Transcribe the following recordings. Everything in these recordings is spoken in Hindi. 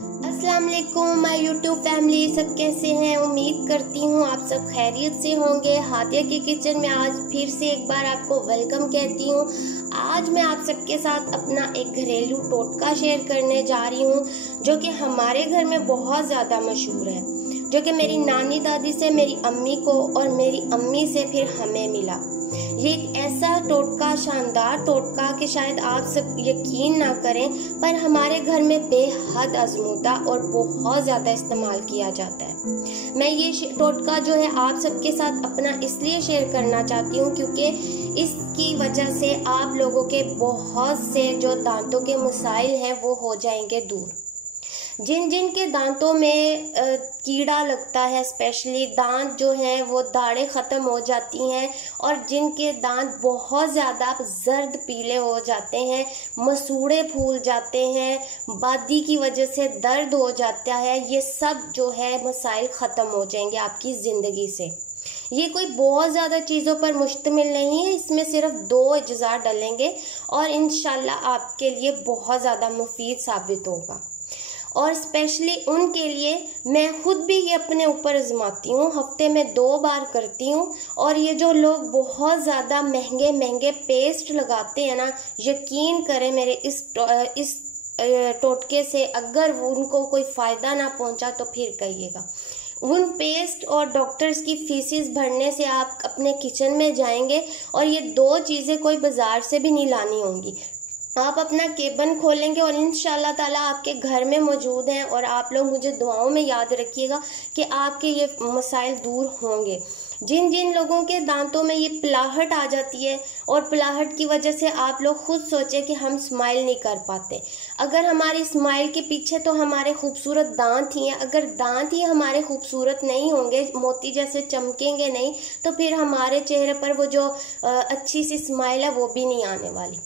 अस्सलाम वालेकुम माय यूट्यूब फैमिली, सब कैसे हैं। उम्मीद करती हूँ आप सब खैरियत से होंगे। हादिया की किचन में आज फिर से एक बार आपको वेलकम कहती हूँ। आज मैं आप सबके साथ अपना एक घरेलू टोटका शेयर करने जा रही हूँ जो कि हमारे घर में बहुत ज़्यादा मशहूर है, जो कि मेरी नानी दादी से मेरी अम्मी को और मेरी अम्मी से फिर हमें मिला। ये एक ऐसा टोटका, शानदार टोटका कि शायद आप सब यकीन ना करें, पर हमारे घर में बेहद आजमूदा और बहुत ज़्यादा इस्तेमाल किया जाता है। मैं ये टोटका जो है आप सबके साथ अपना इसलिए शेयर करना चाहती हूँ क्योंकि इसकी वजह से आप लोगों के बहुत से जो दांतों के मसाइल हैं वो हो जाएंगे दूर। जिन जिन के दांतों में कीड़ा लगता है, स्पेशली दांत जो हैं वो दाढ़ें ख़त्म हो जाती हैं, और जिनके दांत बहुत ज़्यादा जर्द पीले हो जाते हैं, मसूड़े फूल जाते हैं, बादी की वजह से दर्द हो जाता है, ये सब जो है मसाइल ख़त्म हो जाएंगे आपकी ज़िंदगी से। ये कोई बहुत ज़्यादा चीज़ों पर मुश्तमिल नहीं है, इसमें सिर्फ 2 अज्जा डलेंगे और इंशाल्लाह आपके लिए बहुत ज़्यादा मुफीद साबित होगा। और स्पेशली उनके लिए मैं खुद भी ये अपने ऊपर आजमाती हूँ, हफ्ते में 2 बार करती हूँ। और ये जो लोग बहुत ज़्यादा महंगे महंगे पेस्ट लगाते हैं ना, यकीन करें मेरे इस टोटके से अगर उनको कोई फ़ायदा ना पहुँचा तो फिर कहिएगा। उन पेस्ट और डॉक्टर्स की फीसिस भरने से आप अपने किचन में जाएंगे और ये 2 चीज़ें कोई बाज़ार से भी नहीं लानी होंगी। आप अपना केबन खोलेंगे और इंशाल्लाह ताला आपके घर में मौजूद हैं, और आप लोग मुझे दुआओं में याद रखिएगा कि आपके ये मसाइल दूर होंगे। जिन जिन लोगों के दांतों में ये पिलाहट आ जाती है और पिलाहट की वजह से आप लोग खुद सोचें कि हम स्माइल नहीं कर पाते, अगर हमारी स्माइल के पीछे तो हमारे खूबसूरत दांत ही हैं, अगर दांत ही हमारे खूबसूरत नहीं होंगे, मोती जैसे चमकेंगे नहीं, तो फिर हमारे चेहरे पर वो जो अच्छी सी स्माइल है वो भी नहीं आने वाली।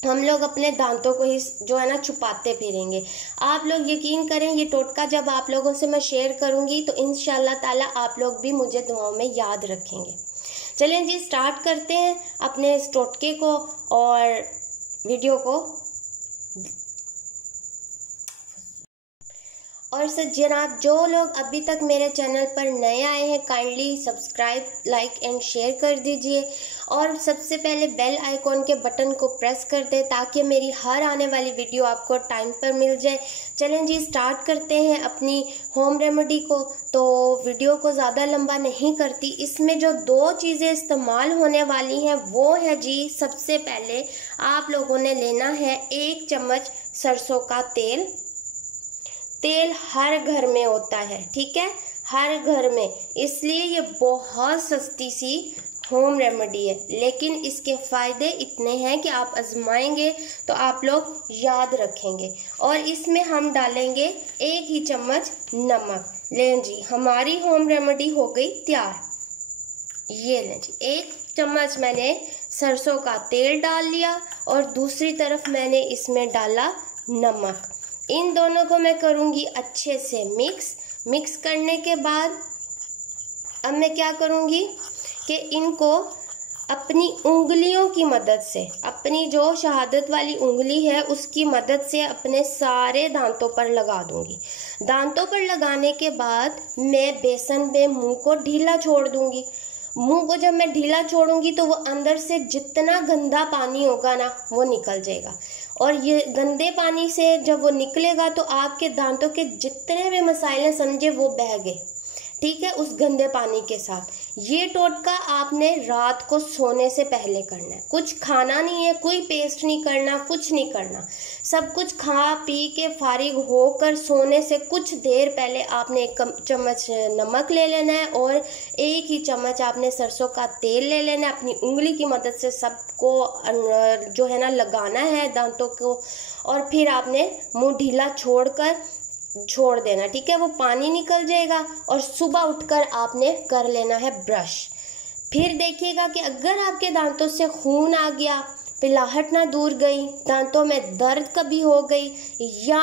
हम लोग अपने दांतों को ही जो है ना छुपाते फिरेंगे। आप लोग यकीन करें, ये टोटका जब आप लोगों से मैं शेयर करूंगी तो इंशाल्लाह ताला आप लोग भी मुझे दुआओं में याद रखेंगे। चलें जी, स्टार्ट करते हैं अपने इस टोटके को और वीडियो को। और सर जनाब, जो लोग अभी तक मेरे चैनल पर नए आए हैं, kindly subscribe, like and share कर दीजिए, और सबसे पहले बेल आइकॉन के बटन को प्रेस कर दें ताकि मेरी हर आने वाली वीडियो आपको टाइम पर मिल जाए। चलें जी, स्टार्ट करते हैं अपनी होम रेमेडी को। तो वीडियो को ज़्यादा लंबा नहीं करती, इसमें जो 2 चीज़ें इस्तेमाल होने वाली हैं वो है जी, सबसे पहले आप लोगों ने लेना है 1 चम्मच सरसों का तेल। तेल हर घर में होता है, ठीक है, हर घर में, इसलिए ये बहुत सस्ती सी होम रेमेडी है, लेकिन इसके फ़ायदे इतने हैं कि आप आजमाएंगे तो आप लोग याद रखेंगे। और इसमें हम डालेंगे 1 ही चम्मच नमक। लें जी, हमारी होम रेमेडी हो गई तैयार। ये लें जी, 1 चम्मच मैंने सरसों का तेल डाल लिया और दूसरी तरफ मैंने इसमें डाला नमक। इन दोनों को मैं करूँगी अच्छे से मिक्स करने के बाद अब मैं क्या करूँगी कि इनको अपनी उंगलियों की मदद से, अपनी जो शहादत वाली उंगली है उसकी मदद से अपने सारे दांतों पर लगा दूंगी। दांतों पर लगाने के बाद मैं बेसन में मुंह को ढीला छोड़ दूंगी। मुंह को जब मैं ढीला छोड़ूंगी तो वो अंदर से जितना गंदा पानी होगा ना वो निकल जाएगा, और ये गंदे पानी से जब वो निकलेगा तो आपके दांतों के जितने भी मसाइल हैं समझे वो बह गए, ठीक है, उस गंदे पानी के साथ। ये टोटका आपने रात को सोने से पहले करना है। कुछ खाना नहीं है, कोई पेस्ट नहीं करना, कुछ नहीं करना, सब कुछ खा पी के फारिग होकर सोने से कुछ देर पहले आपने 1 चम्मच नमक ले लेना है और 1 ही चम्मच आपने सरसों का तेल ले लेना है। अपनी उंगली की मदद से सबको जो है ना लगाना है दांतों को, और फिर आपने मुंह ढीला छोड़ देना, ठीक है, वो पानी निकल जाएगा। और सुबह उठकर आपने कर लेना है ब्रश। फिर देखिएगा कि अगर आपके दांतों से खून आ गया, पिलाहट ना दूर गई, दांतों में दर्द कभी हो गई, या